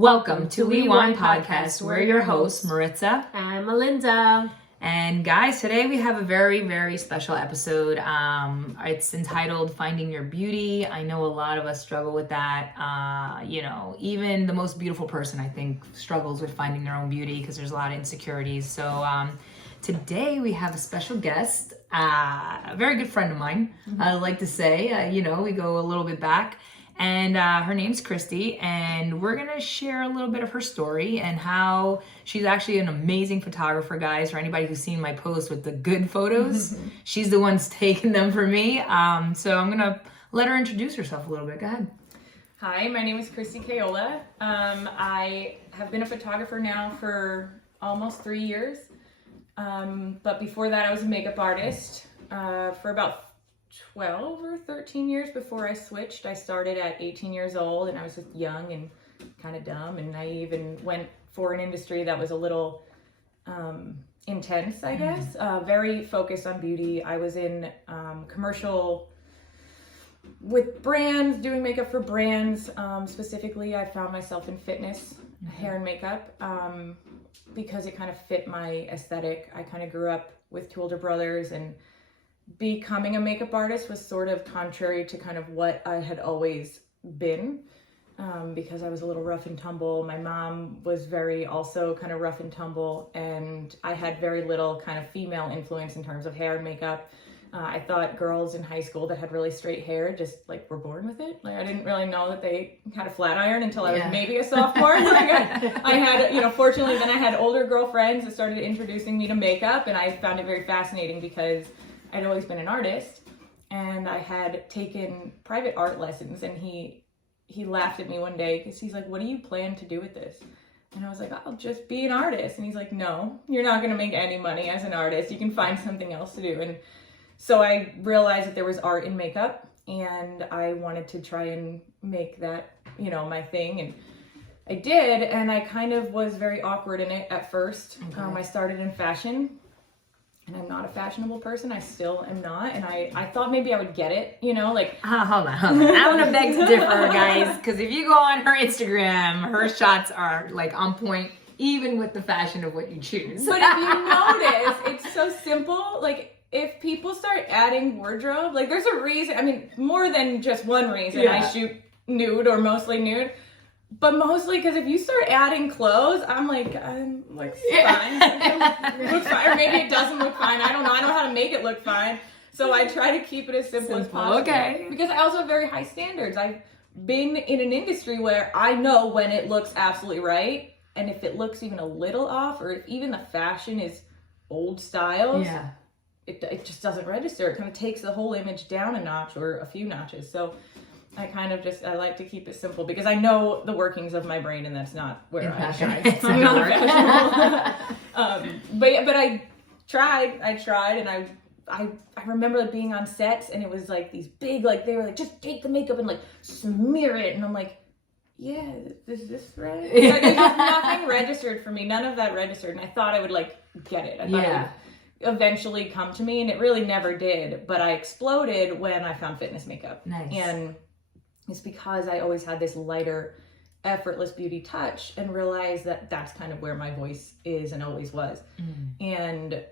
Welcome to Unwind Podcast. We're your hosts, Maritza and Melinda. And guys, today we have a very, very special episode. It's entitled Finding Your Beauty. I know a lot of us struggle with that. Even the most beautiful person, I think, struggles with finding their own beauty because there's a lot of insecurities. So today we have a special guest, a very good friend of mine, I like to say. We go a little bit back. And her name's Christy, and we're gonna share a little bit of her story and how she's actually an amazing photographer, guys. For anybody who's seen my post with the good photos, she's the one taking them for me. So I'm gonna let her introduce herself a little bit. Go ahead. Hi, my name is Christie Caiola. I have been a photographer now for almost 3 years. But before that, I was a makeup artist for about 12 or 13 years before I switched. I started at 18 years old and I was just young and kind of dumb, and I even went for an industry that was a little intense, I guess. Very focused on beauty. I was in commercial with brands, doing makeup for brands. Specifically, I found myself in fitness, hair and makeup, because it kind of fit my aesthetic. I kind of grew up with two older brothers, and becoming a makeup artist was sort of contrary to kind of what I had always been, because I was a little rough and tumble. My mom was very also kind of rough and tumble, and I had very little kind of female influence in terms of hair and makeup. I thought girls in high school that had really straight hair just like were born with it. Like I didn't really know that they had a flat iron until I was maybe a sophomore. I had, fortunately then I had older girlfriends that started introducing me to makeup, and I found it very fascinating because I'd always been an artist, and I had taken private art lessons, and he laughed at me one day because he's like, "What do you plan to do with this?" And I was like, "I'll just be an artist." And he's like, "No, you're not going to make any money as an artist. You can find something else to do." And so I realized that there was art in makeup, and I wanted to try and make that, my thing. And I did, and I kind of was very awkward in it at first. Okay. I started in fashion. And I'm not a fashionable person. I still am not. And I thought maybe I would get it, Hold on. I'm going to beg to differ, guys. Because if you go on her Instagram, her shots are like on point, even with the fashion of what you choose. But if you notice, it's so simple. Like, if people start adding wardrobe, like there's a reason. More than just one reason I shoot nude or mostly nude. But mostly because if you start adding clothes, I'm like fine. Looks fine. Or maybe it doesn't look fine. I don't know. I don't know how to make it look fine. So I try to keep it as simple as possible. Okay. Because I also have very high standards. I've been in an industry where I know when it looks absolutely right. And if it looks even a little off, or if even the fashion is old styles, it just doesn't register. It kind of takes the whole image down a notch or a few notches. So I kind of I like to keep it simple because I know the workings of my brain, and that's not where I shine. I'm not fashionable. But I tried, and I remember being on sets, and it was like these big, like they were like, just take the makeup and like smear it, and I'm like, yeah, is this right? Like, there's just nothing registered for me. None of that registered, and I thought I would like get it. I thought it would eventually come to me, and it really never did. But I exploded when I found fitness makeup. Nice. And it's because I always had this lighter, effortless beauty touch, and realized that that's kind of where my voice is and always was. And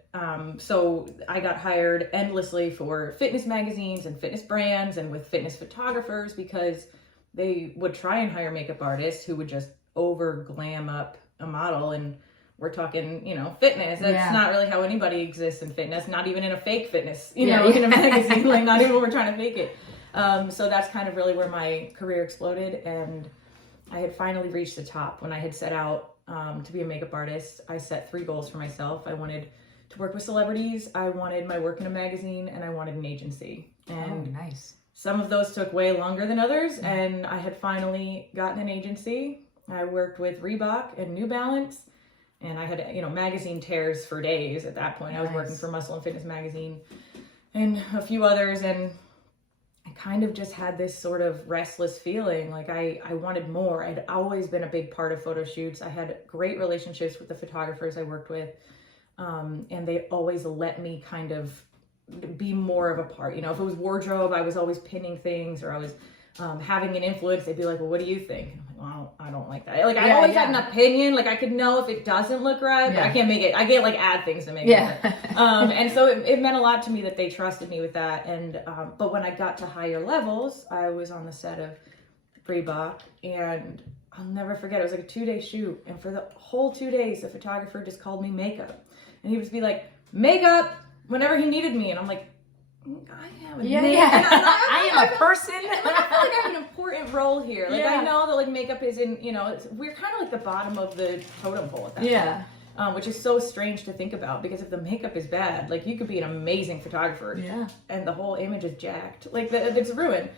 so I got hired endlessly for fitness magazines and fitness brands and with fitness photographers, because they would try and hire makeup artists who would just over glam up a model. And we're talking, fitness. That's not really how anybody exists in fitness, not even in a fake fitness, in a magazine, like not even when we're trying to fake it. So that's kind of really where my career exploded, and I had finally reached the top when I had set out to be a makeup artist. I set 3 goals for myself. I wanted to work with celebrities, I wanted my work in a magazine, and I wanted an agency. And nice. Some of those took way longer than others, and I had finally gotten an agency. I worked with Reebok and New Balance, and I had, magazine tears for days at that point. I was working for Muscle and Fitness magazine and a few others, and I kind of just had this sort of restless feeling, like I wanted more. I'd always been a big part of photo shoots. I had great relationships with the photographers I worked with, and they always let me kind of be more of a part. If it was wardrobe, I was always pinning things, or I was having an influence, they'd be like, well, what do you think? And I'm like, well, I don't like that. Like, I've always had an opinion. Like, I could know if it doesn't look right, but I can't make it. I can't, like, add things to make it look right. And so it meant a lot to me that they trusted me with that. And, but when I got to higher levels, I was on the set of Reebok, and I'll never forget, it was like a 2-day shoot. And for the whole 2 days, the photographer just called me makeup. And he would be like, makeup, whenever he needed me. And I'm like, I am a I am a person. I feel like I have an important role here. Like, I know that, like, makeup is in, you know, we're kind of like the bottom of the totem pole at that point, which is so strange to think about, because if the makeup is bad, like, you could be an amazing photographer, and the whole image is jacked. Like, it's ruined.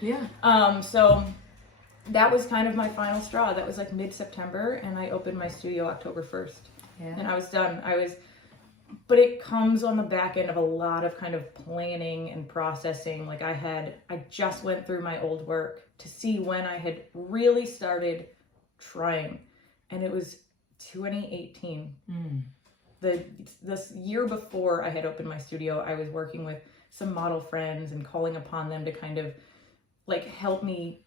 So that was kind of my final straw. That was like mid-September, and I opened my studio October 1st, and I was done. But it comes on the back end of a lot of kind of planning and processing. Like, I just went through my old work to see when I had really started trying. And it was 2018. This year before I had opened my studio, I was working with some model friends and calling upon them to kind of, like, help me,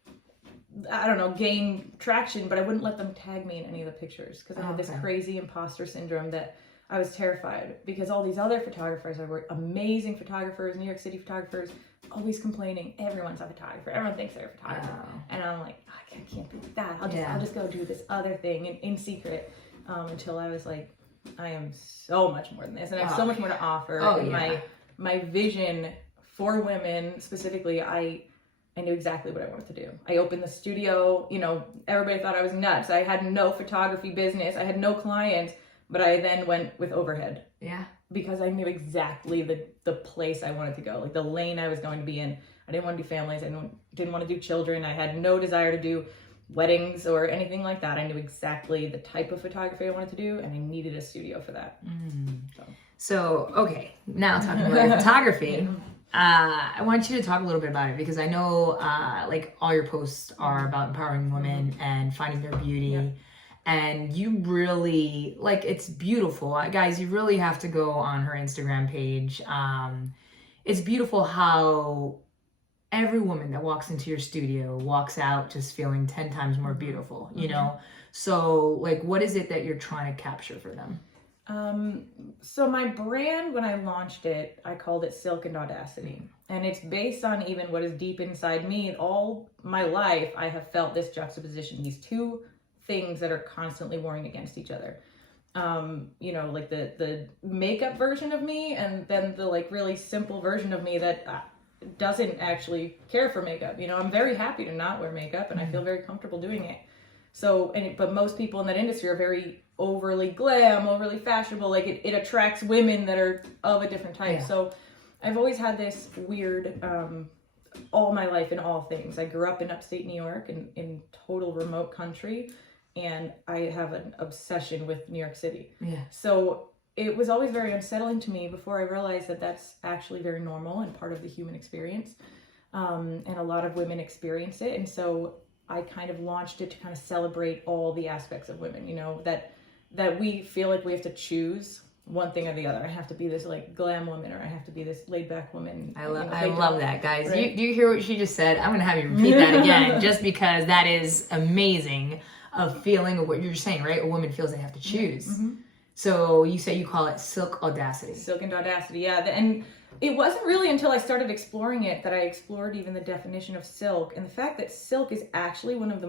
I don't know, gain traction, but I wouldn't let them tag me in any of the pictures, because I had this crazy imposter syndrome that I was terrified, because all these other photographers were amazing photographers, New York City photographers, always complaining, everyone's a photographer, everyone thinks they're a photographer. And I'm like, I can't be like that. I'll just go do this other thing in secret, until I was like, I am so much more than this, and I have so much more to offer. My vision for women specifically, I knew exactly what I wanted to do. I opened the studio, you know, everybody thought I was nuts. I had no photography business, I had no clients. But I then went with overhead. Because I knew exactly the place I wanted to go, like the lane I was going to be in. I didn't want to do families. I didn't want to do children. I had no desire to do weddings or anything like that. I knew exactly the type of photography I wanted to do, and I needed a studio for that. So okay, now talking about photography, I want you to talk a little bit about it, because I know like all your posts are about empowering women and finding their beauty. And you really, like, it's beautiful. Guys, you really have to go on her Instagram page. It's beautiful how every woman that walks into your studio walks out just feeling 10 times more beautiful, you know? So, like, what is it that you're trying to capture for them? So my brand, when I launched it, I called it Silk and Audacity. And it's based on even what is deep inside me. All my life, I have felt this juxtaposition, these two things that are constantly warring against each other. You know, like the makeup version of me, and then the, like, really simple version of me that doesn't actually care for makeup. You know, I'm very happy to not wear makeup, and I feel very comfortable doing it. So, but most people in that industry are very overly glam, overly fashionable. Like, it attracts women that are of a different type. So I've always had this weird, all my life in all things. I grew up in upstate New York, in total remote country. And I have an obsession with New York City. So it was always very unsettling to me before I realized that that's actually very normal and part of the human experience. And a lot of women experience it. And so I kind of launched it to kind of celebrate all the aspects of women, you know, that we feel like we have to choose one thing or the other. I have to be this, like, glam woman, or I have to be this laid back woman. I love that, guys. Right? Do you hear what she just said? I'm going to have you repeat that again, just because that is amazing. Of feeling of what you're saying, right? A woman feels they have to choose. So you say you call it Silk Audacity. Silk and Audacity, and it wasn't really until I started exploring it that I explored even the definition of silk, and the fact that silk is actually one of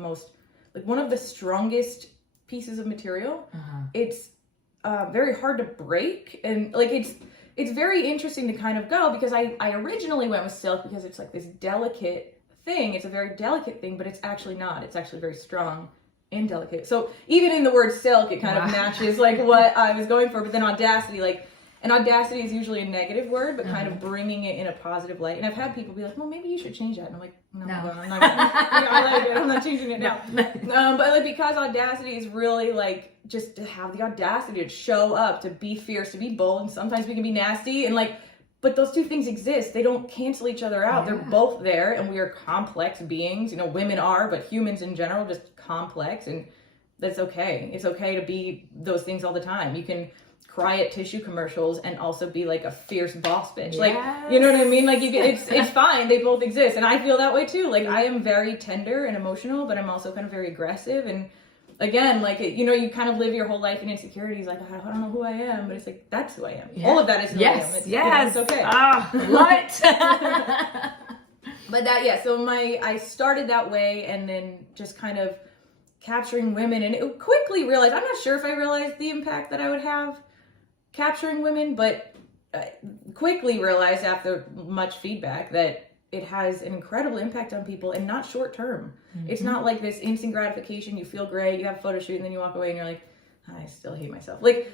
the strongest pieces of material. It's very hard to break, and like it's very interesting to kind of go, because I originally went with silk because it's like this delicate thing. It's a very delicate thing, but it's actually not. It's actually very strong. Indelicate. So even in the word silk, it kind of matches like what I was going for. But then audacity, like, and audacity is usually a negative word, but kind of bringing it in a positive light. And I've had people be like, well, maybe you should change that. And I'm like, no. I'm not. I like it. I'm not changing it now. But like, because audacity is really like just to have the audacity to show up, to be fierce, to be bold, and sometimes we can be nasty, and like. But those two things exist. They don't cancel each other out. They're both there, and we are complex beings. You know, women are, but humans in general just complex, and that's okay. It's okay to be those things all the time. You can cry at tissue commercials and also be like a fierce boss bitch. Like, you know what I mean? Like it's fine. They both exist. And I feel that way too. Like I am very tender and emotional, but I'm also kind of very aggressive. And again, like, you know, you kind of live your whole life in insecurities. Like, I don't know who I am, but it's like, that's who I am. Yeah. All of that is who I am. It's, you know, it's okay. Love it. But that, so I started that way, and then just kind of capturing women, and it quickly realized, I'm not sure if I realized the impact that I would have capturing women, but quickly realized after much feedback that it has an incredible impact on people, and not short term. Mm-hmm. It's not like this instant gratification. You feel great, you have a photo shoot, and then you walk away and you're like, I still hate myself. Like,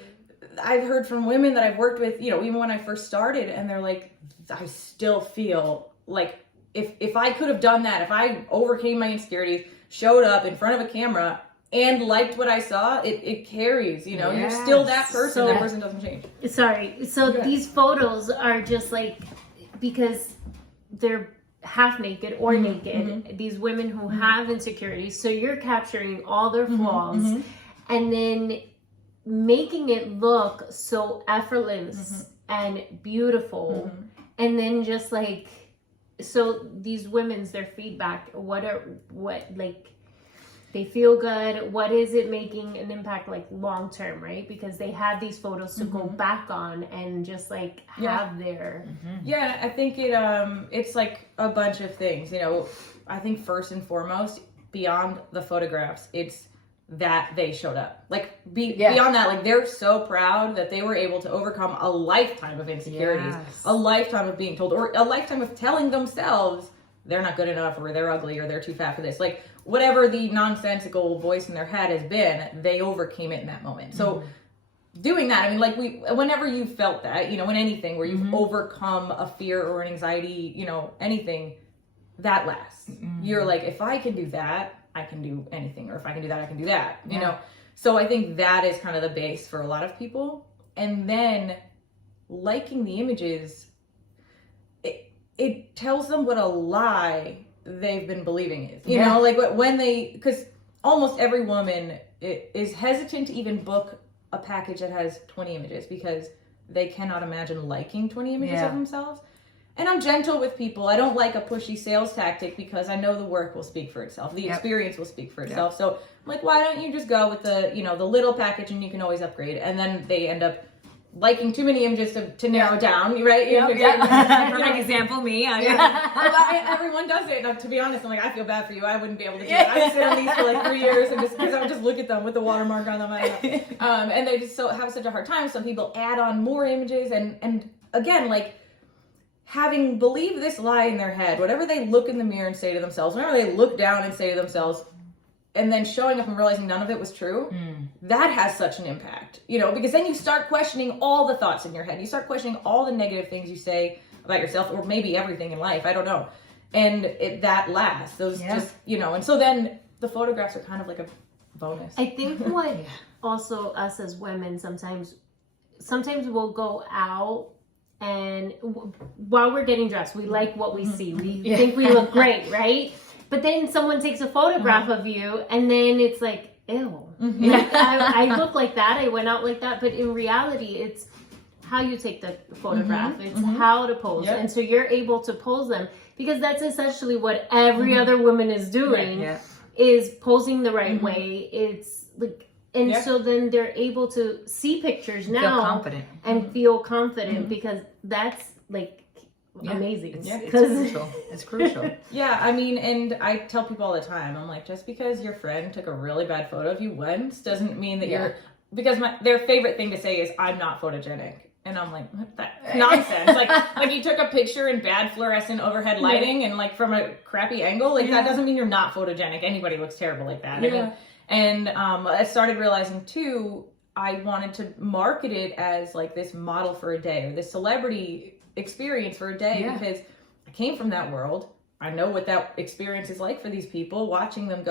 I've heard from women that I've worked with, you know, even when I first started, and they're like, I still feel like if I could have done that, if I overcame my insecurities, showed up in front of a camera and liked what I saw, it carries, you know. You're still that person. So, that person doesn't change. Sorry. So these photos are just like, because they're half naked or naked, these women who have insecurities. So you're capturing all their flaws and then making it look so effortless and beautiful. And then just like, so these women's, their feedback, what like, they feel good. What is it making an impact like long term, right? Because they have these photos to go back on and just like have their Yeah, I think it's like a bunch of things. You know, I think first and foremost, beyond the photographs, it's that they showed up. Like beyond that, like they're so proud that they were able to overcome a lifetime of insecurities, a lifetime of being told, or a lifetime of telling themselves they're not good enough, or they're ugly, or they're too fat for this. Like, whatever the nonsensical voice in their head has been, they overcame it in that moment. So doing that, I mean, like whenever you felt that, you know, in anything where you've overcome a fear or an anxiety, you know, anything, that lasts. You're like, if I can do that, I can do anything. Or if I can do that, I can do that, you know? So I think that is kind of the base for a lot of people. And then liking the images, it tells them what a lie they've been believing is, you know, like when because almost every woman is hesitant to even book a package that has 20 images because they cannot imagine liking 20 images of themselves. And I'm gentle with people. I don't like a pushy sales tactic because I know the work will speak for itself. The experience will speak for itself. So I'm like, why don't you just go with the, you know, the little package, and you can always upgrade. And then they end up liking too many images to narrow down, right? Perfect example, me. Everyone does it. And to be honest, I'm like, I feel bad for you. I wouldn't be able to do it. I would sit on these for like 3 years, and just because I would just look at them with the watermark on them. And they just have such a hard time. Some people add on more images, and again, like, having believed this lie in their head, whatever they look in the mirror and say to themselves, whenever they look down and say to themselves, and then showing up and realizing none of it was true, that has such an impact, you know, because then you start questioning all the thoughts in your head. You start questioning all the negative things you say about yourself, or maybe everything in life. I don't know. And that lasts. Those just, you know, and so then the photographs are kind of like a bonus. I think what also us as women, sometimes we'll go out, and while we're getting dressed, we like what we see. We think we look great, right? But then someone takes a photograph of you, and then it's like, ew. Like, I look like that. I went out like that. But in reality, it's how you take the photograph. It's how to pose. And so you're able to pose them, because that's essentially what every other woman is doing, is posing the right way. It's like, and so then they're able to see pictures now, feel confident. And feel confident, because that's like amazing. It's crucial. It's crucial. Yeah, I mean, and I tell people all the time, I'm like, just because your friend took a really bad photo of you once doesn't mean that you're, because their favorite thing to say is, I'm not photogenic. And I'm like, that's nonsense. like you took a picture in bad fluorescent overhead lighting and like from a crappy angle. Like that doesn't mean you're not photogenic. Anybody looks terrible like that. I mean, and I started realizing too, I wanted to market it as like this model for a day, or this celebrity experience for a day, because I came from that world. I know what that experience is like for these people, watching them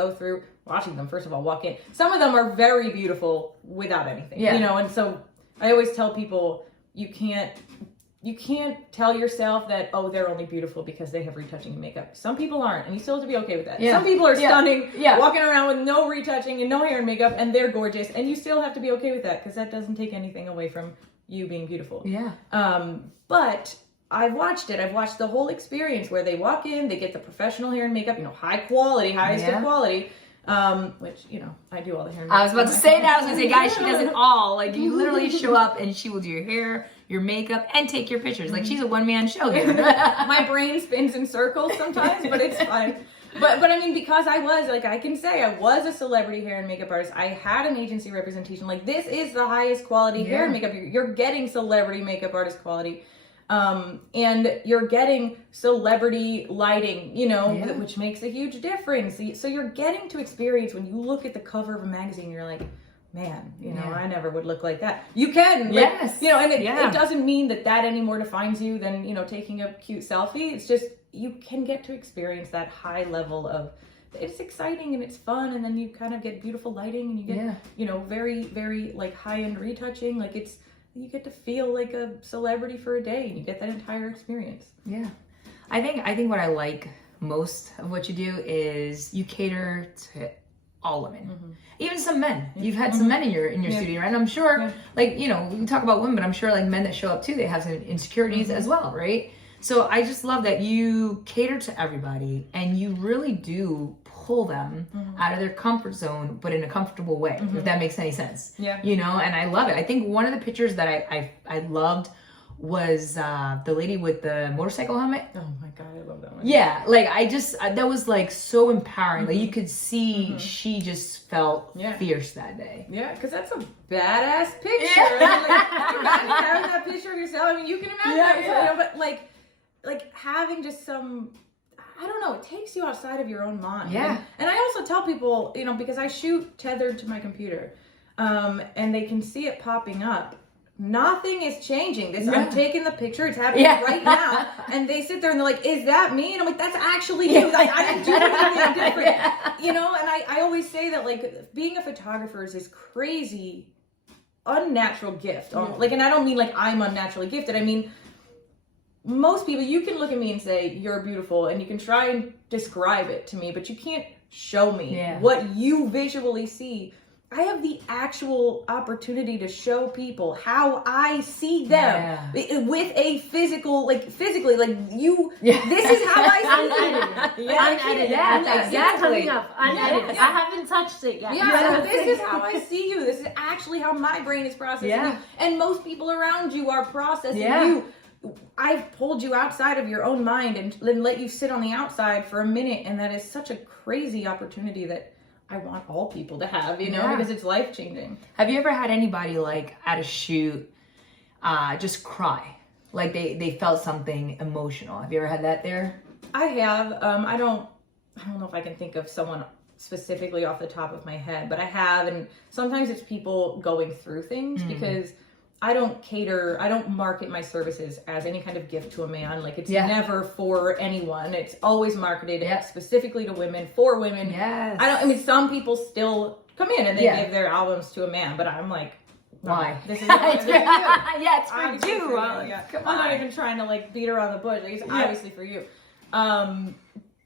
first of all walk in. Some of them are very beautiful without anything, you know, and so I always tell people, you can't you can't tell yourself that, oh, they're only beautiful because they have retouching and makeup. Some people aren't, and you still have to be okay with that. Some people are stunning, walking around with no retouching and no hair and makeup, and they're gorgeous, and you still have to be okay with that, because that doesn't take anything away from you being beautiful. But I've watched it. I've watched the whole experience where they walk in, they get the professional hair and makeup, high quality, highest of quality. Which, I do all the hair and makeup. I was about to say that. I was going to say, guys, she does it all. Like, you literally show up and she will do your hair, your makeup, and take your pictures. Like, she's a one-man show here. My brain spins in circles sometimes, but it's fine. But I mean, because I was, I can say I was a celebrity hair and makeup artist. I had an agency representation. Like, this is the highest quality hair and makeup. You're getting celebrity makeup artist quality. And you're getting celebrity lighting, which makes a huge difference. So you're getting to experience, when you look at the cover of a magazine, you're like, man, I never would look like that. You can, and it doesn't mean that anymore defines you than, taking a cute selfie. It's just, you can get to experience that high level of, it's exciting and it's fun. And then you kind of get beautiful lighting and you get, very, very high-end retouching. You get to feel like a celebrity for a day, and you get that entire experience. Yeah. I think what I like most of what you do is you cater to all women, even some men. You've had some men in your studio, right? And I'm sure, we talk about women, but I'm sure men that show up too, they have some insecurities as well, right? So I just love that you cater to everybody, and you really do pull them out of their comfort zone, but in a comfortable way, if that makes any sense. And I love it. I think one of the pictures that I loved was the lady with the motorcycle helmet. Oh my God, I love that one. Yeah, that was so empowering. Like, you could see she just felt fierce that day. Yeah, because that's a badass picture. Imagine having that picture of yourself. I mean, you can imagine that, but having just some, I don't know, it takes you outside of your own mind. Yeah. And I also tell people, because I shoot tethered to my computer, and they can see it popping up. Nothing is changing. I'm taking the picture. It's happening right now. And they sit there and they're like, is that me? And I'm like, that's actually you. I didn't do anything different. And I always say that, being a photographer is this crazy, unnatural gift. And I don't mean I'm unnaturally gifted. I mean, most people, you can look at me and say, you're beautiful, and you can try and describe it to me, but you can't show me what you visually see. I have the actual opportunity to show people how I see them with a physical, physically, you, this is how I see them. Unedited. Exactly. Unedited. I haven't touched it yet. So this is how I see you. This is actually how my brain is processing you. And most people around you are processing you. I've pulled you outside of your own mind and let you sit on the outside for a minute. And that is such a crazy opportunity that I want all people to have, because it's life-changing. Have you ever had anybody at a shoot just cry? They felt something emotional. Have you ever had that there? I have. I don't know if I can think of someone specifically off the top of my head, but I have. And sometimes it's people going through things, because I don't market my services as any kind of gift to a man. It's never for anyone. It's always marketed specifically to women, for women. Yes. Some people still come in and they give their albums to a man, but I'm like, why? This is it's for you. I'm not even trying to beat around the bush. It's obviously for you.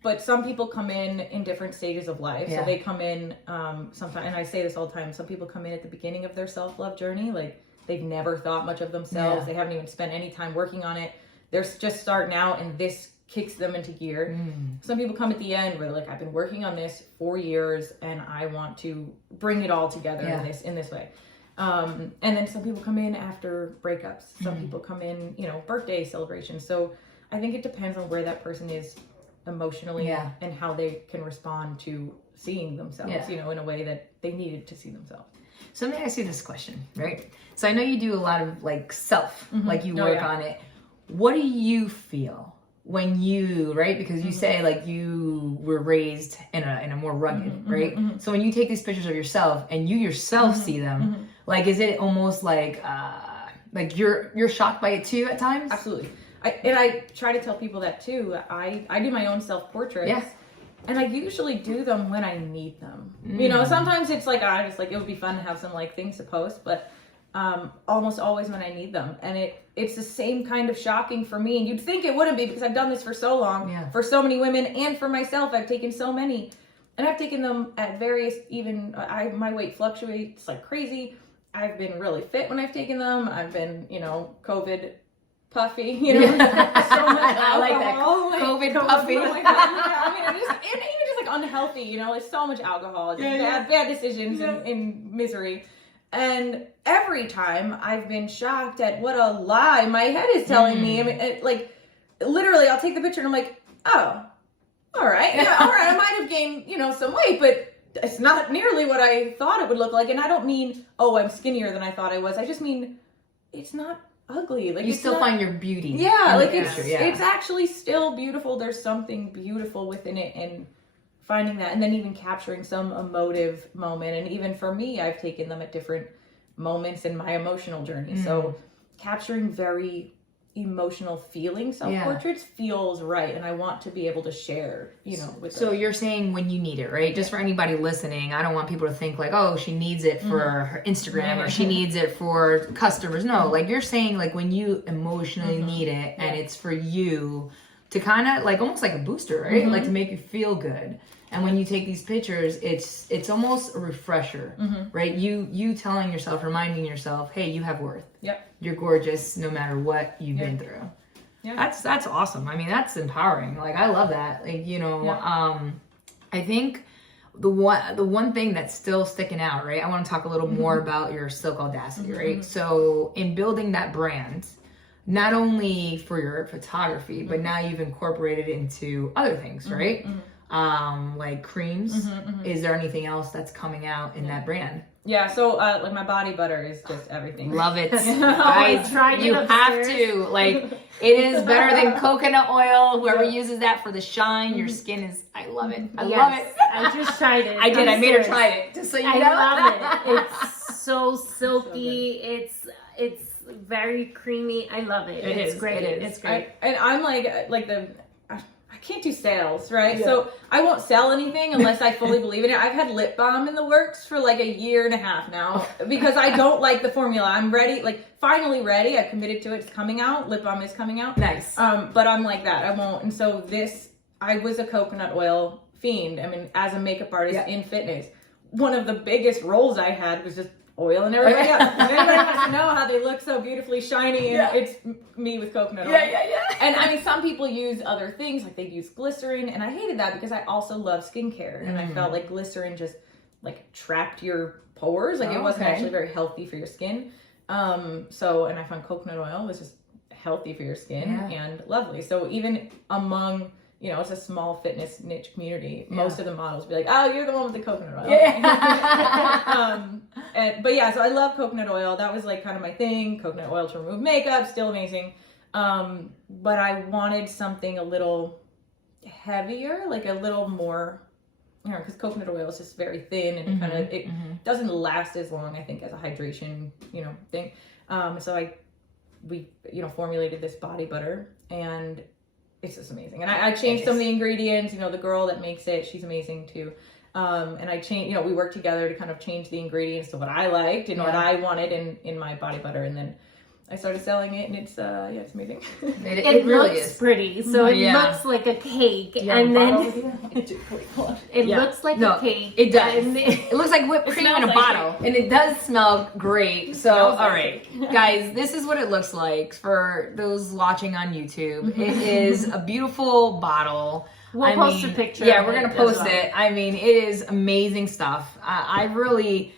But some people come in different stages of life. So they come in sometimes, and I say this all the time, some people come in at the beginning of their self-love journey, they've never thought much of themselves. They haven't even spent any time working on it. They're just starting out, and this kicks them into gear. Some people come at the end where they're like, I've been working on this for years, and I want to bring it all together in this way. And then some people come in after breakups. Some people come in, birthday celebrations. So I think it depends on where that person is emotionally and how they can respond to seeing themselves, in a way that they needed to see themselves. So let me ask you this question, right? So I know you do a lot of self, you work on it. What do you feel when you, right? Because you say you were raised in a more rugged, right? So when you take these pictures of yourself and you yourself see them, is it almost you're shocked by it too at times? Absolutely. I try to tell people that too. I do my own self-portraits. Yes. And I usually do them when I need them. Sometimes it's it would be fun to have some things to post, but almost always when I need them. And it's the same kind of shocking for me. And you'd think it wouldn't be, because I've done this for so long, for so many women, and for myself. I've taken so many, and I've taken them at various, even my weight fluctuates like crazy. I've been really fit when I've taken them. I've been, COVID puffy, so much alcohol. I like that. COVID puffy. Oh my God. And even just like unhealthy, like so much alcohol, just bad decisions and misery. And every time I've been shocked at what a lie my head is telling me. I mean, literally, I'll take the picture and I'm like, oh, all right. Yeah, all right. I might have gained, some weight, but it's not nearly what I thought it would look like. And I don't mean, oh, I'm skinnier than I thought I was. I just mean, it's not ugly. Like, you still find your beauty. Yeah. Like it's actually still beautiful. There's something beautiful within it, and finding that, and then even capturing some emotive moment. And even for me, I've taken them at different moments in my emotional journey. So capturing very emotional feeling self-portraits feels right, and I want to be able to share, with So you're saying when you need it, right? Just for anybody listening, I don't want people to think like, oh, she needs it for her Instagram or she needs it for customers. No, like you're saying like when you emotionally need it, and it's for you to kind of like almost like a booster, right? Like to make you feel good. And when you take these pictures, it's almost a refresher, right? You telling yourself, reminding yourself, hey, you have worth. Yep. You're gorgeous no matter what you've been through. Yeah. That's awesome. I mean, that's empowering. Like, I love that. Like, I think the one thing that's still sticking out, right? I want to talk a little more about your Silk Audacity, right? So in building that brand, not only for your photography, but now you've incorporated it into other things, right? Like creams. Is there anything else that's coming out in that brand? Yeah, so like my body butter is just everything. Love it. Guys, you have to. Like, it is better than coconut oil. Whoever uses that for the shine, your skin is, I love it. I love it. I just tried it. I did. I made her try it. Just so you know. I love it. It's so silky. It's very creamy. I love it. It's great. It's great. And I'm like I can't do sales, right? Yeah. So I won't sell anything unless I fully believe in it. I've had lip balm in the works for like a year and a half now because I don't like the formula. I'm ready, like finally ready. I've committed to it. It's coming out. Lip balm is coming out. Nice. But I'm like that. I won't. And so I was a coconut oil fiend. I mean, as a makeup artist in fitness, one of the biggest roles I had was just oil and everybody else. Everybody wants to know how they look so beautifully shiny, and it's me with coconut oil. Yeah. And I mean, some people use other things, like they use glycerin, and I hated that because I also love skincare, and I felt like glycerin just like trapped your pores, like it wasn't actually very healthy for your skin. And I found coconut oil was just healthy for your skin and lovely. So even among it's a small fitness niche community. Most of the models be like, "Oh, you're the one with the coconut oil." So I love coconut oil. That was like kind of my thing. Coconut oil to remove makeup, still amazing. But I wanted something a little heavier, like a little more, because coconut oil is just very thin and it doesn't last as long, I think, as a hydration, thing. So we formulated this body butter, and it's just amazing. And I changed some of the ingredients. The girl that makes it, she's amazing too. And I changed, we worked together to kind of change the ingredients to what I liked and what I wanted in my body butter. And then I started selling it, and it's it's amazing. It really looks pretty. So it looks like a cake, and then it looks like a cake. It does. It looks like whipped cream in a bottle, and it does smell great. So, all right, guys, this is what it looks like for those watching on YouTube. It is a beautiful bottle. We'll post a picture. Yeah, we're gonna post it. I mean, it is amazing stuff. I really.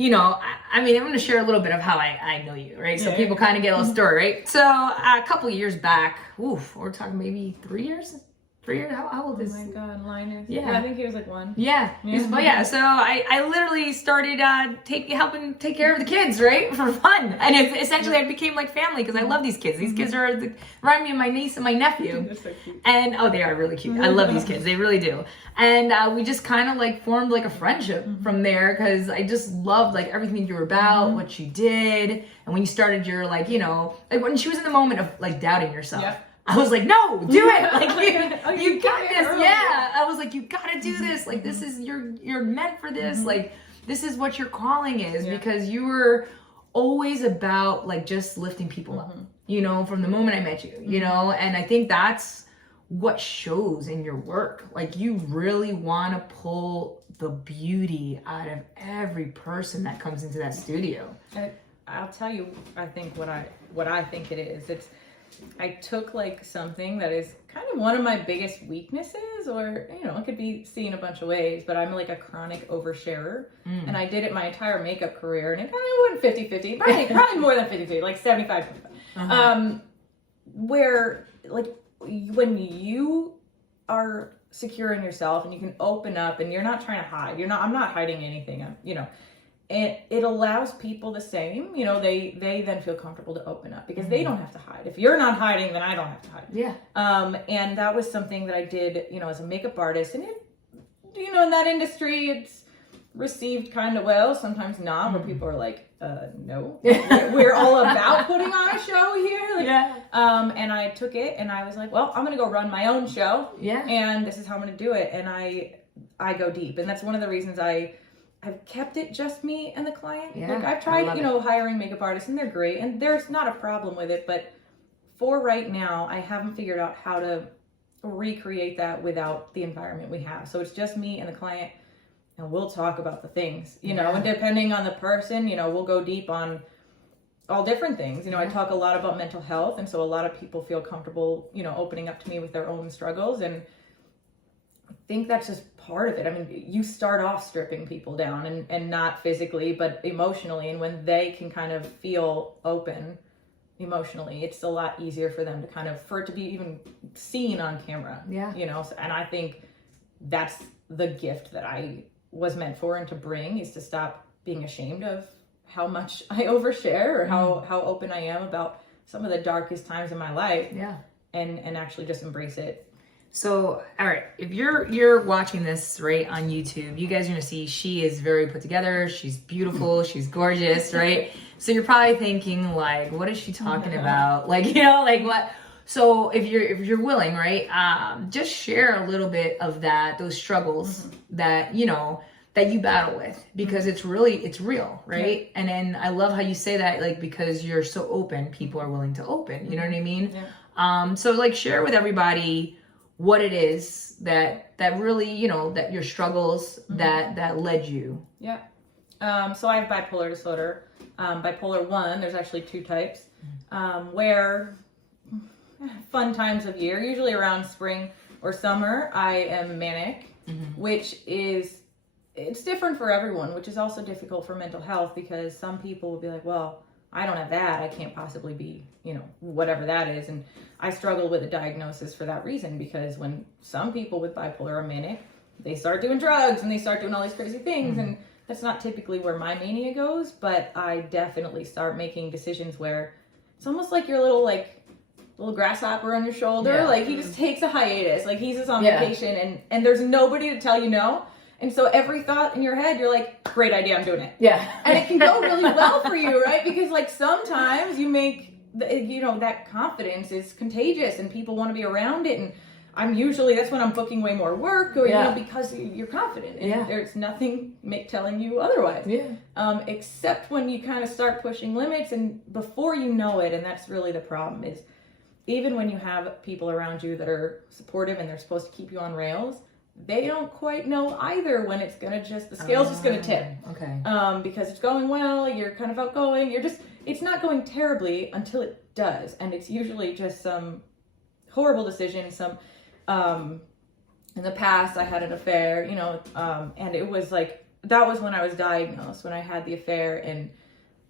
I'm going to share a little bit of how I know you, right? So people kind of get a little story, right? So a couple of years back, we're talking maybe 3 years? 3 years? How old is? Oh my God, Linus. Yeah, I think he was like 1. Yeah. So I literally started helping take care of the kids, right, for fun, and essentially I became like family because I love these kids. These kids remind me of my niece and my nephew. They're so cute. And they are really cute. I love these kids. They really do. And we just kind of like formed like a friendship from there because I just loved like everything you were about, what you did, and when you started your like when she was in the moment of like doubting yourself. Yeah. I was like, no, do it. Like you got this. Early. Yeah. I was like, you gotta do this. Like this is you're meant for this. Like this is what your calling is because you were always about like just lifting people up, you know, from the moment I met you, you know, and I think that's what shows in your work. Like you really want to pull the beauty out of every person that comes into that studio. I'll tell you, I think what I think it is. I took like something that is kind of one of my biggest weaknesses, or, you know, it could be seen a bunch of ways, but I'm like a chronic oversharer. And I did it my entire makeup career, and it kind of went 50-50, probably more than 50-50, like 75-25. Where like when you are secure in yourself and you can open up and you're not trying to hide, I'm not hiding anything, you know, and it allows people the same, you know, they then feel comfortable to open up because they don't have to hide. If you're not hiding, then I don't have to hide. Yeah. And that was something that I did, you know, as a makeup artist, and it, you know, in that industry, it's received kind of well, sometimes not, where people are like, no, we're all about putting on a show here. Like, and I took it and I was like, well, I'm going to go run my own show. Yeah. And this is how I'm going to do it. And I go deep. And that's one of the reasons I've kept it just me and the client. Yeah, like I've tried, you know, hiring makeup artists, and they're great, and there's not a problem with it. But for right now, I haven't figured out how to recreate that without the environment we have. So it's just me and the client, and we'll talk about the things, you know, and depending on the person, you know, we'll go deep on all different things. You know, I talk a lot about mental health, and so a lot of people feel comfortable, you know, opening up to me with their own struggles, and I think that's just part of it. I mean, you start off stripping people down, and not physically, but emotionally. And when they can kind of feel open emotionally, it's a lot easier for them to kind of, for it to be even seen on camera. Yeah. You know, and I think that's the gift that I was meant for, and to bring, is to stop being ashamed of how much I overshare, or how open I am about some of the darkest times in my life. Yeah. And actually just embrace it. So, all right, if you're watching this right on YouTube, you guys are gonna see she is very put together. She's beautiful. She's gorgeous, right? So you're probably thinking like, what is she talking about? Like, you know, like what? So if you're willing, right, just share a little bit of those struggles that, you know, that you battle with, because it's real, right? Yeah. And then I love how you say that, like, because you're so open, people are willing to open. You know what I mean? Yeah. So like share with everybody what it is that really, you know, that your struggles that led you. Yeah. So I have bipolar disorder. Bipolar 1, there's actually 2 types, where fun times of year, usually around spring or summer, I am manic, which is, it's different for everyone, which is also difficult for mental health, because some people will be like, well, I don't have that, I can't possibly be, you know, whatever that is. And I struggle with a diagnosis for that reason, because when some people with bipolar are manic, they start doing drugs and they start doing all these crazy things, and that's not typically where my mania goes. But I definitely start making decisions where it's almost like your little grasshopper on your shoulder. Like he just takes a hiatus, like he's just on vacation, and there's nobody to tell you no. And so every thought in your head, you're like, great idea, I'm doing it. Yeah. And it can go really well for you, right? Because like sometimes you make, you know, that confidence is contagious and people want to be around it. And that's when I'm booking way more work, or, you know, because you're confident. And there's nothing telling you otherwise. Yeah. Except when you kind of start pushing limits, and before you know it, and that's really the problem, is even when you have people around you that are supportive and they're supposed to keep you on rails, they don't quite know either when it's gonna the scale's just gonna tip. Okay. Because it's going well, you're kind of outgoing, it's not going terribly until it does. And it's usually just some horrible decision, in the past I had an affair, you know, and it was like, that was when I was diagnosed, when I had the affair,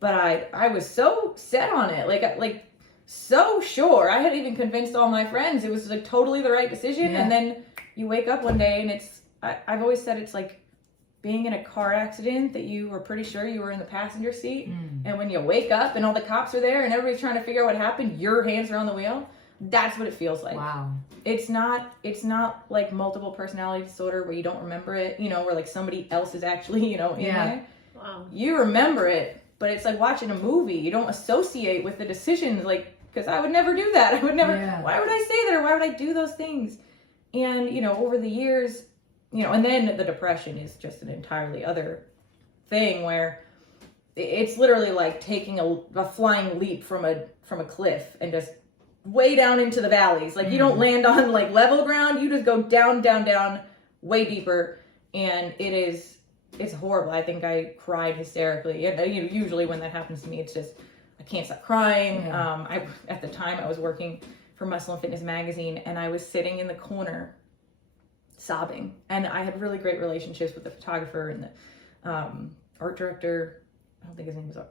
but I was so set on it, like so sure. I had even convinced all my friends it was like totally the right decision. And then you wake up one day and I've always said it's like being in a car accident that you were pretty sure you were in the passenger seat. And when you wake up and all the cops are there and everybody's trying to figure out what happened, your hands are on the wheel. That's what it feels like. Wow. It's not like multiple personality disorder where you don't remember it, you know, where like somebody else is actually, you know, in there. Wow. You remember it, but it's like watching a movie. You don't associate with the decisions, like, because I would never do that. I would never, why would I say that, or why would I do those things? And, you know, over the years, you know, and then the depression is just an entirely other thing, where it's literally like taking a flying leap from a cliff and just way down into the valleys. Like you don't land on like level ground, you just go down, down, down, way deeper, and it's horrible. I think I cried hysterically. Usually when that happens to me, it's just I can't stop crying. Yeah. At the time I was working for Muscle and Fitness magazine, and I was sitting in the corner sobbing. And I had really great relationships with the photographer and the art director. I don't think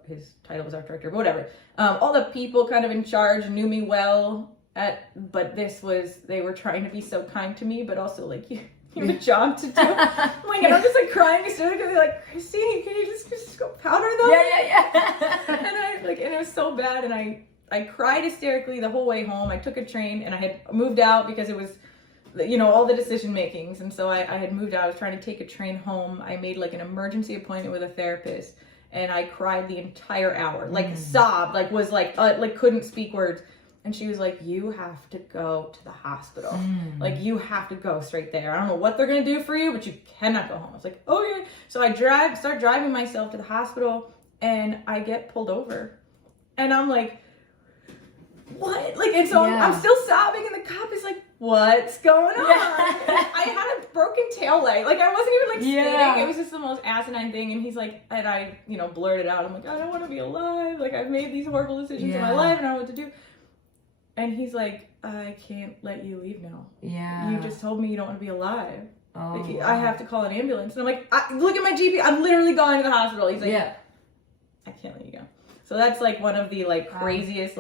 his title was art director, but whatever. All the people kind of in charge knew me well, but they were trying to be so kind to me, but also like you have a job to do. And I'm just like crying hysterically, like, Christine, can you just go powder them? Yeah. And it was so bad, and I cried hysterically the whole way home. I took a train, and I had moved out because it was, all the decision makings, and so I had moved out. I was trying to take a train home. I made like an emergency appointment with a therapist, and I cried the entire hour, like sobbed, like was like couldn't speak words. And she was like, you have to go to the hospital. Like, you have to go straight there. I don't know what they're going to do for you, but you cannot go home. I was like, okay. So I start driving myself to the hospital, and I get pulled over. And I'm like, what? Like, and so I'm still sobbing, and the cop is like, what's going on? I had a broken tail light. Like, I wasn't even like skating. It was just the most asinine thing. And he's like, and I, blurted out, I'm like, I don't want to be alive. Like, I've made these horrible decisions in my life, and I don't know what to do. And he's like, I can't let you leave now. Yeah. You just told me you don't want to be alive. Oh. Like, I have to call an ambulance. And I'm like, look at my GP. I'm literally going to the hospital. He's like, I can't let you go. So that's like one of the like craziest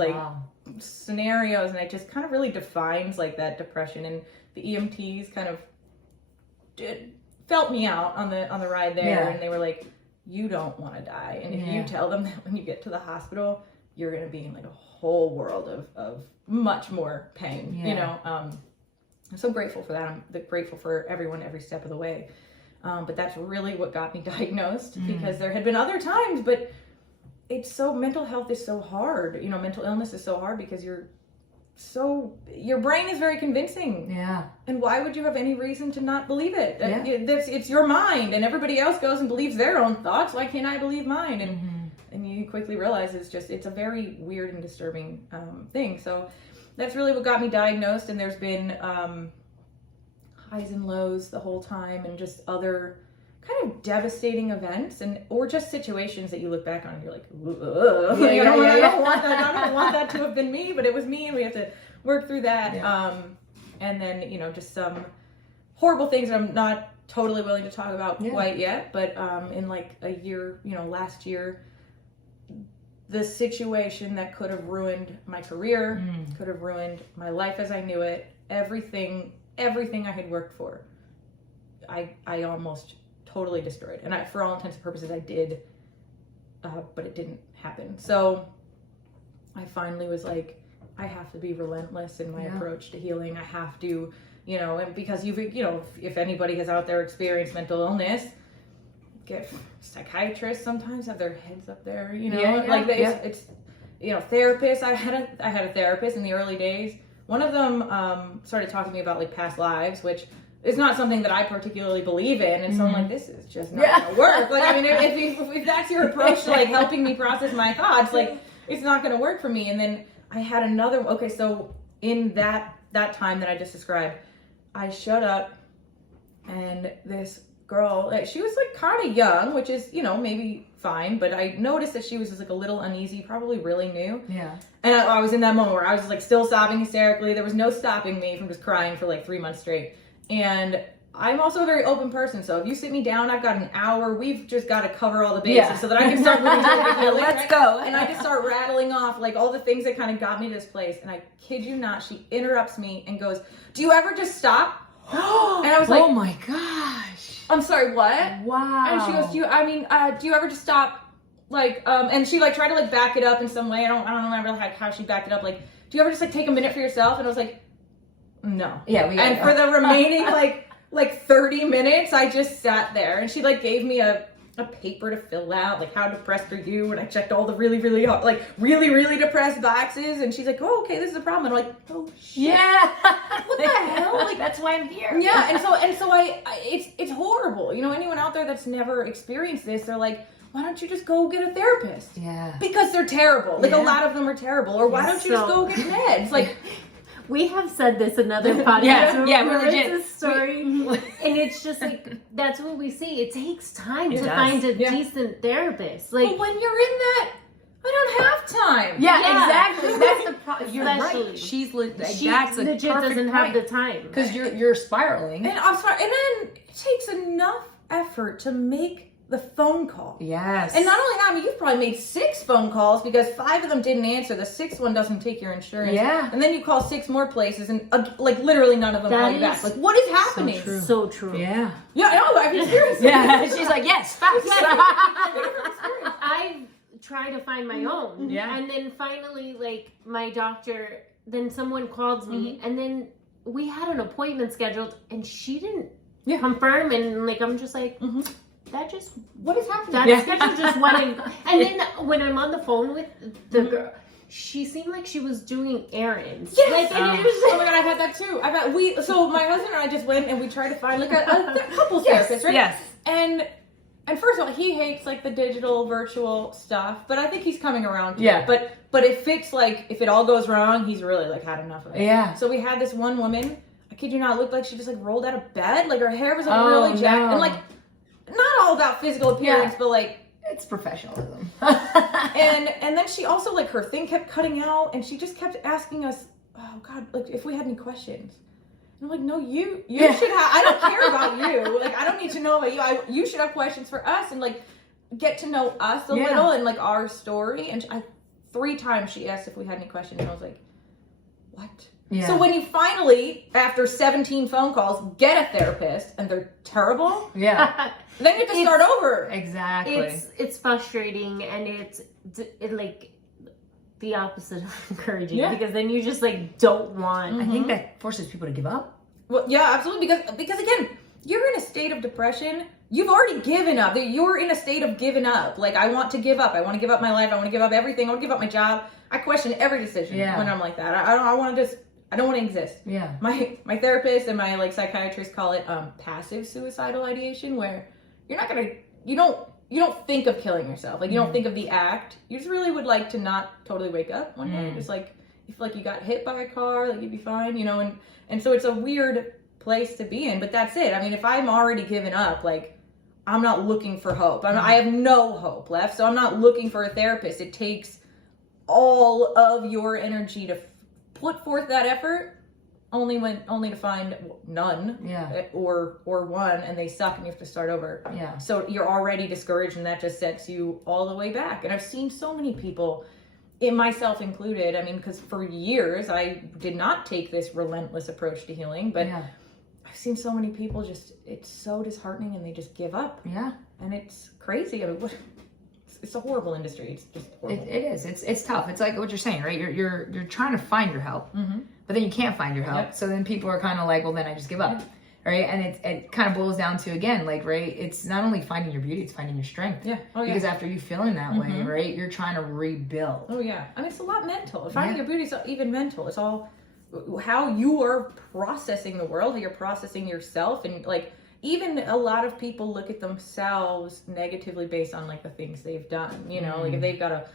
scenarios. And it just kind of really defines like that depression. And the EMTs kind of felt me out on the ride there. Yeah. And they were like, you don't want to die. And if you tell them that when you get to the hospital, you're going to be in like a whole world of much more pain, I'm so grateful for that. I'm grateful for everyone every step of the way. But that's really what got me diagnosed, because there had been other times, but mental health is so hard. Mental illness is so hard because your brain is very convincing. Yeah. And why would you have any reason to not believe it? Yeah. It's your mind, and everybody else goes and believes their own thoughts. Why can't I believe mine? And you quickly realize it's a very weird and disturbing thing. So that's really what got me diagnosed. And there's been highs and lows the whole time, and just other kind of devastating events or just situations that you look back on and you're like, I don't want that to have been me, but it was me, and we have to work through that. Yeah. And then, just some horrible things that I'm not totally willing to talk about quite yet, but in like a year, last year, the situation that could have ruined my career, could have ruined my life as I knew it, everything I had worked for, I almost totally destroyed. And for all intents and purposes, I did, but it didn't happen. So I finally was like, I have to be relentless in my approach to healing. I have to, and because if anybody has out there experienced mental illness, get psychiatrists sometimes have their heads up there, it's therapists. I had a therapist in the early days. One of them started talking to me about like past lives, which is not something that I particularly believe in, and so I'm like, this is just not gonna work. Like, I mean, if that's your approach to like helping me process my thoughts, like, it's not gonna work for me. And then I had another. Okay, so in that time that I just described, I showed up, and this girl, she was like kind of young, which is, maybe fine, but I noticed that she was just like a little uneasy, probably really new. Yeah. And I was in that moment where I was just like still sobbing hysterically. There was no stopping me from just crying for like 3 months straight. And I'm also a very open person, so if you sit me down, I've got an hour. We've just got to cover all the bases so that I can start moving to the Let's go. And I can start rattling off like all the things that kind of got me to this place. And I kid you not, she interrupts me and goes, "Do you ever just stop?" And I was like, "Oh my gosh! I'm sorry, what?" Wow. And she goes, "Do you ever just stop?" Like, and she like tried to like back it up in some way. I don't remember like how she backed it up. Like, "Do you ever just like take a minute for yourself?" And I was like, "No." Yeah. And for the remaining like 30 minutes, I just sat there, and she like gave me a paper to fill out, like, how depressed are you? And I checked all the really, really hard, like really, really depressed boxes, and she's like, "Oh, okay, this is a problem." And I'm like, "Oh shit. Yeah. What the hell?" Like, that's why I'm here. Yeah. And so I it's horrible. Anyone out there that's never experienced this, they're like, why don't you just go get a therapist? Yeah. Because they're terrible. Like, a lot of them are terrible. Or why don't you just go get meds? Like, we have said this in other podcasts. we're legit. This story, and it's just like that's what we see. It takes time to find a decent therapist. Like, but when you're in that, I don't have time. Yeah, exactly. That's the problem. You're Especially- right. She that's legit doesn't have the time because you're spiraling. And I'm sorry. And then it takes enough effort to make the phone call. Yes. And not only that, I mean, you've probably made 6 phone calls because 5 of them didn't answer. The 6th one doesn't take your insurance. Yeah. And then you call 6 more places and like literally none of them call you back. Like, what is happening? So true. Yeah, I know. I've experienced it. Yeah. She's like, yes, facts. I try to find my own. Yeah. And then finally, like, my doctor, then someone called me, and then we had an appointment scheduled, and she didn't confirm, and, like, I'm just like, that just, What is happening? that schedule just went. And then when I'm on the phone with the girl, she seemed like she was doing errands. Yes. Like, and it Oh was my god, I've had that too. So my husband and I just went and we tried to find like a couples therapist, right? Yes. And first of all, he hates like the digital virtual stuff, but I think he's coming around to Yeah. it. But if it all goes wrong, he's really like had enough of it. Yeah. So we had this one woman, I kid you not, it looked like she just like rolled out of bed. Like her hair was like really jacked. No. And like not all about physical appearance, but like It's professionalism. and then she also like her thing kept cutting out and she just kept asking us, oh god, like if we had any questions. And I'm like, no, you should have. I don't care about you. Like I don't need to know about you. You should have questions for us and like get to know us a little and like our story. And 3 times she asked if we had any questions and I was like, what? Yeah. So when you finally, after 17 phone calls, get a therapist and they're terrible, Yeah. then you have to start over. Exactly. it's frustrating, and it's like the opposite of encouraging, because then you just like don't want. I think that forces people to give up. Well, yeah, absolutely. Because again, you're in a state of depression. You've already given up. You're in a state of giving up. Like, I want to give up. I want to give up my life. I want to give up everything. I want to give up my job. I question every decision when I'm like that. I don't want to exist. Yeah. My therapist and my like psychiatrist call it passive suicidal ideation, where you don't think of killing yourself. Like you don't think of the act. You just really would like to not totally wake up one day. Just like if like you got hit by a car, like you'd be fine, and so it's a weird place to be in, but that's it. I mean, if I'm already given up, like I'm not looking for hope. I have no hope left, so I'm not looking for a therapist. It takes all of your energy to put forth that effort, only to find none, or one, and they suck, and you have to start over. Yeah. So you're already discouraged, and that just sets you all the way back. And I've seen so many people, myself included. I mean, because for years I did not take this relentless approach to healing, but I've seen so many people it's so disheartening, and they just give up. Yeah. And it's crazy. I mean, it's a horrible industry. It's just horrible. It is. It's tough. It's like what you're saying, right? You're trying to find your help, but then you can't find your help. Yep. So then people are kind of like, well, then I just give up, right? And it kind of boils down to, again, like, right? It's not only finding your beauty, it's finding your strength. Yeah. Oh, yeah. Because after you feeling that way, right, you're trying to rebuild. Oh yeah. I mean, it's a lot mental. Finding your beauty is even mental. It's all how you are processing the world, how you're processing yourself, and like even a lot of people look at themselves negatively based on like the things they've done. Like if they've got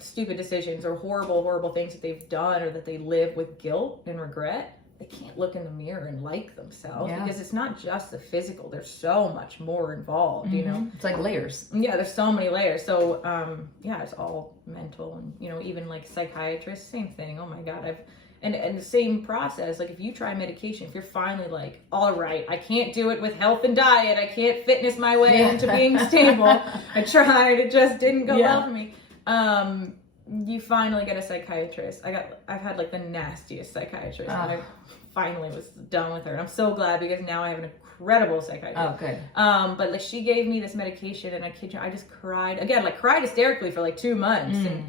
stupid decisions or horrible things that they've done, or that they live with guilt and regret, they can't look in the mirror and like themselves because it's not just the physical. There's so much more involved, It's like layers. Yeah, there's so many layers. So, it's all mental, and, even like psychiatrists, same thing. Oh my God. And the same process, like if you try medication, if you're finally like, all right, I can't do it with health and diet, I can't fitness my way into being stable. I tried, it just didn't go well for me. You finally get a psychiatrist. I've had like the nastiest psychiatrist. And I finally was done with her. And I'm so glad, because now I have an incredible psychiatrist. Oh, good. But like she gave me this medication, and I kid you, I just cried hysterically for like 2 months. And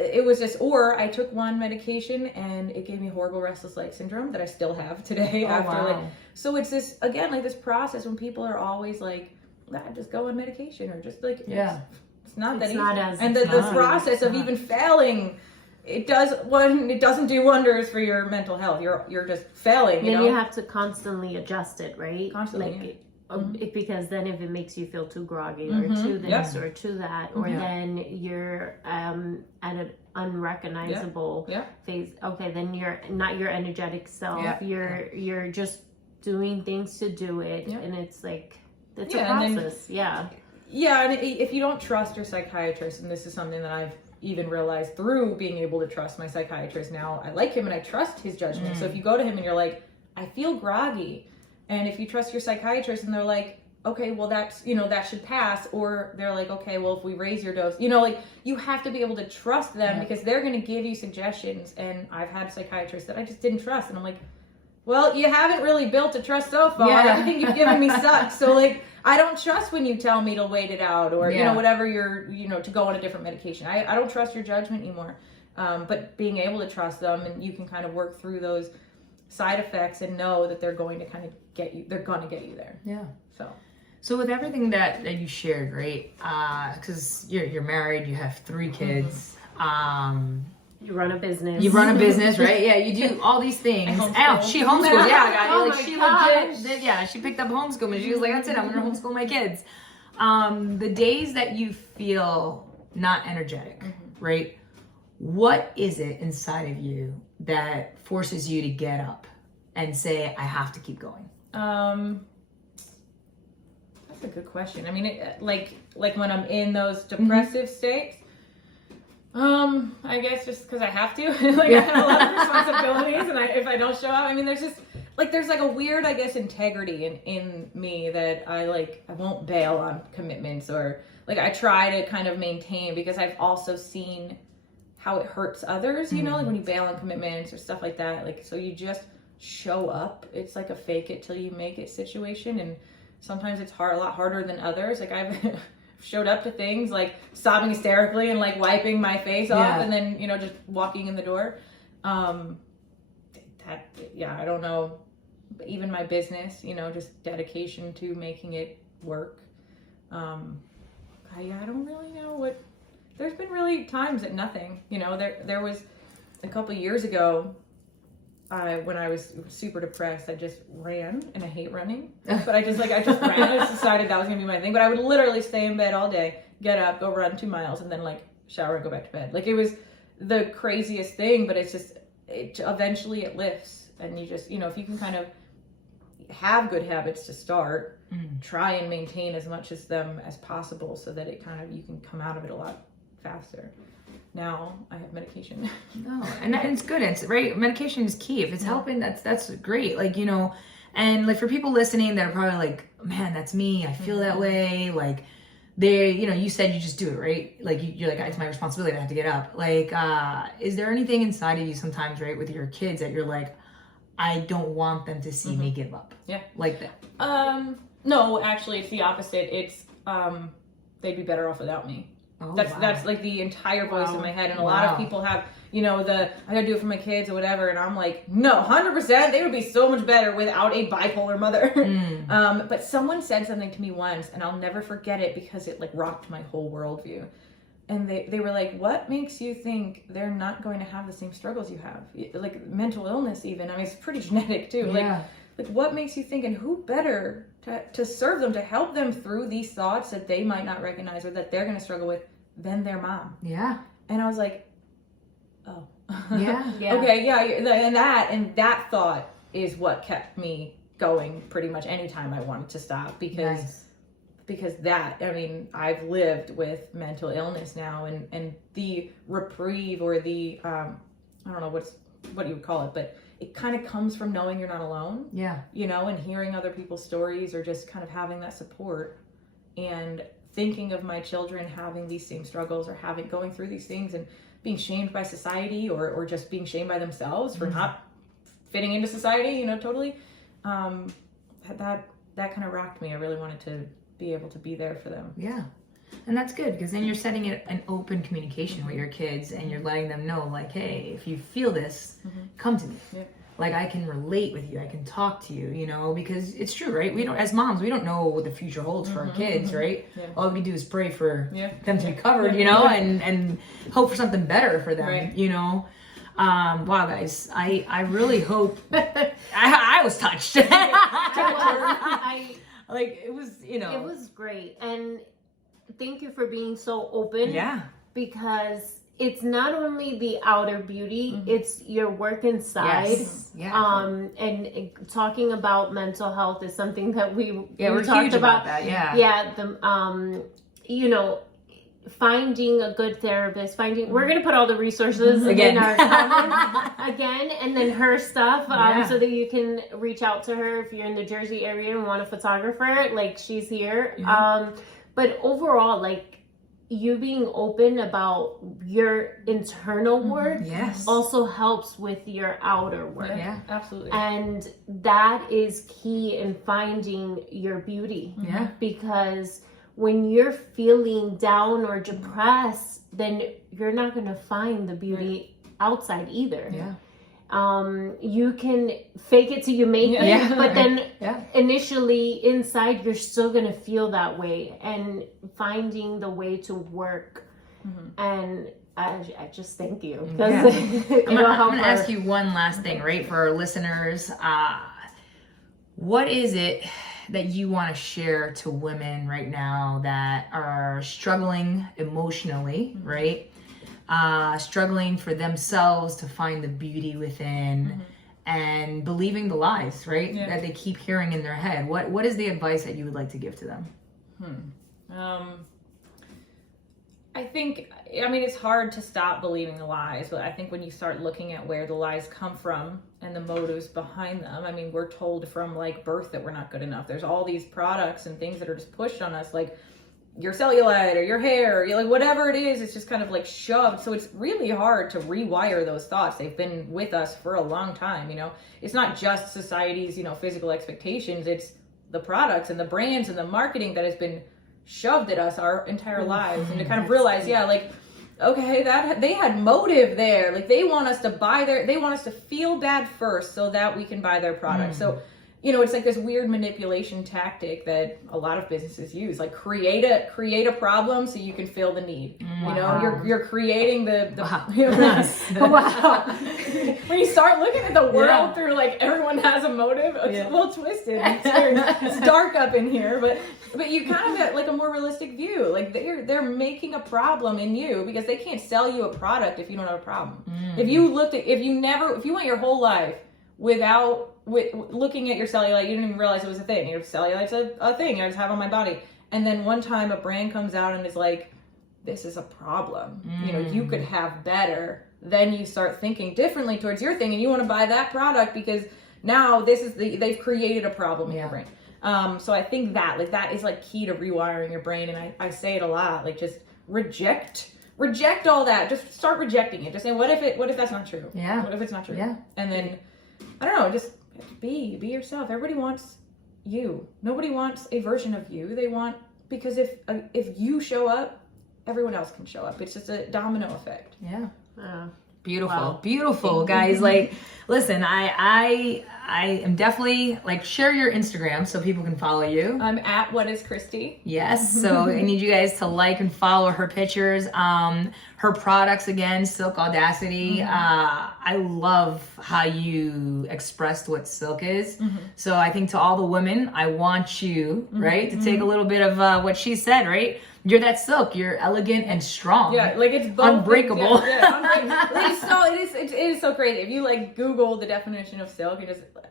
it was just, or I took one medication and it gave me horrible restless leg syndrome that I still have today. So it's this, again, like this process when people are always like, just go on medication, or just like, it's not that easy. And the process of even failing, it doesn't do wonders for your mental health. You're just failing. And you have to constantly adjust it, right? Constantly. Like Because then if it makes you feel too groggy or too this or too that, or then you're at an unrecognizable phase. Okay, then you're not your energetic self. You're just doing things to do it, and it's like it's a process. Yeah, and if you don't trust your psychiatrist, and this is something that I've even realized through being able to trust my psychiatrist now, I like him and I trust his judgment. So if you go to him and you're like, I feel groggy. And if you trust your psychiatrist and they're like, okay, well that's, that should pass. Or they're like, okay, well if we raise your dose, you have to be able to trust them because they're going to give you suggestions. And I've had psychiatrists that I just didn't trust. And I'm like, well, you haven't really built a trust so far. Everything you've given me sucks. So like, I don't trust when you tell me to wait it out or, whatever you're, to go on a different medication. I don't trust your judgment anymore. But being able to trust them and you can kind of work through those side effects and know that they're going to kind of get you there. Yeah. So with everything that you shared, right? Because you're married, you have 3 kids. You run a business. Right? Yeah, you do all these things. She homeschools. She picked up homeschooling. She was like, that's it, I'm going to homeschool my kids. The days that you feel not energetic, right? What is it inside of you that forces you to get up and say, I have to keep going? That's a good question. I mean, like when I'm in those depressive states, I guess just because I have to. I have a lot of responsibilities, and if I don't show up, I mean, there's like a weird, I guess, integrity in me that I won't bail on commitments, or like I try to kind of maintain, because I've also seen how it hurts others, like when you bail on commitments or stuff like that. Like, so you just show up. It's like a fake it till you make it situation. And sometimes it's a lot harder than others. Like I've showed up to things like sobbing hysterically and like wiping my face off and then, just walking in the door. I don't know. Even my business, just dedication to making it work. I don't really know what. There's been really times that nothing, there was a couple years ago, when I was super depressed, I just ran, and I hate running, but I just ran. I just decided that was gonna be my thing, but I would literally stay in bed all day, get up, go run 2 miles, and then shower and go back to bed. Like, it was the craziest thing, but eventually it lifts, and you just, if you can kind of have good habits to start, try and maintain as much as them as possible, so that it kind of, you can come out of it a lot faster. Now I have medication. No, and it's good. It's right. Medication is key. If it's helping, that's great. And for people listening that are probably like, man, that's me. I feel that way. Like, you said you just do it, right? Like you're like, it's my responsibility. I have to get up. Like, is there anything inside of you sometimes, right, with your kids that you're like, I don't want them to see me give up? Yeah, like that. No, actually, it's the opposite. It's they'd be better off without me. Oh, that's like the entire voice in my head, and a lot of people have, I gotta do it for my kids or whatever, and I'm like, no, 100%, they would be so much better without a bipolar mother. But someone said something to me once, and I'll never forget it, because it rocked my whole worldview. And they were like, what makes you think they're not going to have the same struggles you have? Like mental illness even. I mean, it's pretty genetic too. Yeah. Like what makes you think, and who better to serve them, to help them through these thoughts that they might not recognize or that they're going to struggle with, than their mom? Yeah. And I was like, oh. Yeah. Okay, yeah. And that thought is what kept me going pretty much anytime I wanted to stop, because that, I mean, I've lived with mental illness now, and the reprieve, or the, I don't know what you would call it, but it kind of comes from knowing you're not alone. Yeah. And hearing other people's stories, or just kind of having that support, and thinking of my children having these same struggles, or going through these things, and being shamed by society, or just being shamed by themselves for not fitting into society, totally. That kind of rocked me. I really wanted to be able to be there for them. Yeah. And that's good, because then you're setting an open communication with your kids, and you're letting them know, like, hey, if you feel this, come to me. Yeah. Like, I can relate with you. I can talk to you, because it's true, right? We don't, as moms, we don't know what the future holds for our kids, right? Yeah. All we do is pray for them to be covered, and hope for something better for them, right. Wow, guys, I really hope, I was touched. Like, it was, you know. It was great. And thank you for being so open. Yeah. Because it's not only the outer beauty, it's your work inside. Yes. Yeah. And talking about mental health is something that we're talked huge about that. Yeah. Yeah. You know, finding a good therapist, we're going to put all the resources in our comments again, and then her stuff, so that you can reach out to her if you're in the Jersey area and want a photographer, like she's here. But overall, like, you being open about your internal work also helps with your outer work. Yeah, absolutely. And that is key in finding your beauty. Yeah. Because when you're feeling down or depressed, then you're not going to find the beauty outside either. Yeah. You can fake it till you make it, but then initially inside you're still gonna feel that way, and finding the way to work. And I just thank you, because I'm gonna ask you one last thing, right, for our listeners. What is it that you want to share to women right now that are struggling emotionally, right? Struggling for themselves to find the beauty within, and believing the lies, right? That they keep hearing in their head. What is the advice that you would like to give to them? I think, I mean, it's hard to stop believing the lies, but I think when you start looking at where the lies come from and the motives behind them, I mean, we're told from like birth that we're not good enough. There's all these products and things that are just pushed on us, like your cellulite or your hair, or like whatever it is, it's just kind of like shoved. So it's really hard to rewire those thoughts. They've been with us for a long time, you know. It's not just society's, you know, physical expectations. It's the products and the brands and the marketing that has been shoved at us our entire lives. And to kind of realize, like, okay, that they had motive there. Like, they want us to they want us to feel bad first so that we can buy their product. So, you know, it's like this weird manipulation tactic that a lot of businesses use. Like, create a problem so you can fill the need. You know, you're creating the wow. When you start looking at the world through like everyone has a motive, it's a little twisted. It's dark up in here, but you kind of get like a more realistic view. Like, they're making a problem in you because they can't sell you a product if you don't have a problem. If you went your whole life without looking at your cellulite, you didn't even realize it was a thing. Your cellulite's a thing I just have on my body. And then one time a brand comes out and is like, this is a problem. You know, you could have better. Then you start thinking differently towards your thing, and you want to buy that product because now they've created a problem in your brain. So I think that is like key to rewiring your brain. And I say it a lot, like, just reject all that. Just start rejecting it. Just say, what if that's not true? Yeah. What if it's not true? Yeah. And then, I don't know, just be yourself. Everybody wants you. Nobody wants a version of you. They want, because if you show up, everyone else can show up. It's just a domino effect. Yeah. Beautiful guys. Like, listen, I am definitely, like, share your Instagram so people can follow you. I'm at What Is Christie. Yes. So I need you guys to like and follow her pictures. Her products, again, Silk Audacity. I love how you expressed what silk is. So I think to all the women, I want you, right, to take a little bit of what she said, right? You're that silk. You're elegant and strong. Yeah, like, it's both unbreakable. It is so crazy. If you like Google the definition of silk,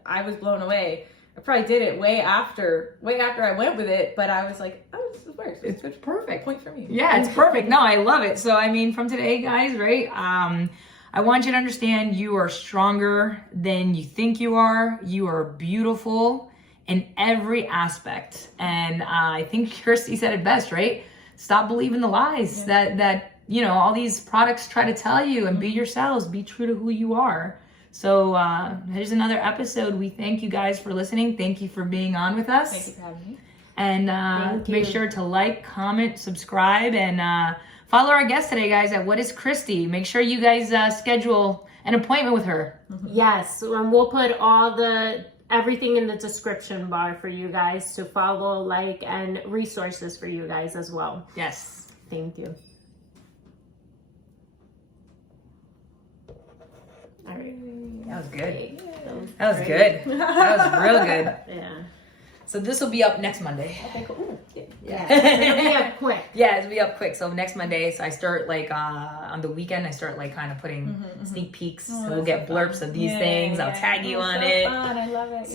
I was blown away. I probably did it way after I went with it, but I was like, oh, this works. It's perfect. Point for me. Yeah, it's perfect. No, I love it. So, I mean, from today, guys, right? I want you to understand you are stronger than you think you are. You are beautiful in every aspect. And I think Christy said it best, right? Stop believing the lies that you know, all these products try to tell you, and be yourselves, be true to who you are. So here's another episode. We thank you guys for listening. Thank you for being on with us. Thank you for having me. And make sure to like, comment, subscribe, and follow our guest today, guys, at What Is Christie. Make sure you guys schedule an appointment with her. Yes, and we'll put everything in the description bar for you guys to follow, like, and resources for you guys as well. Yes. Thank you. All right. That was good. That was That was good. That was real good. Yeah. So this will be up next Monday. Okay, cool. Ooh, Yeah. It'll be up quick. Yeah, it'll be up quick. So next Monday, so I start like on the weekend, I start like kind of putting sneak peaks. So we'll get blurbs of these things. I'll tag you on so it. Fun. I love it.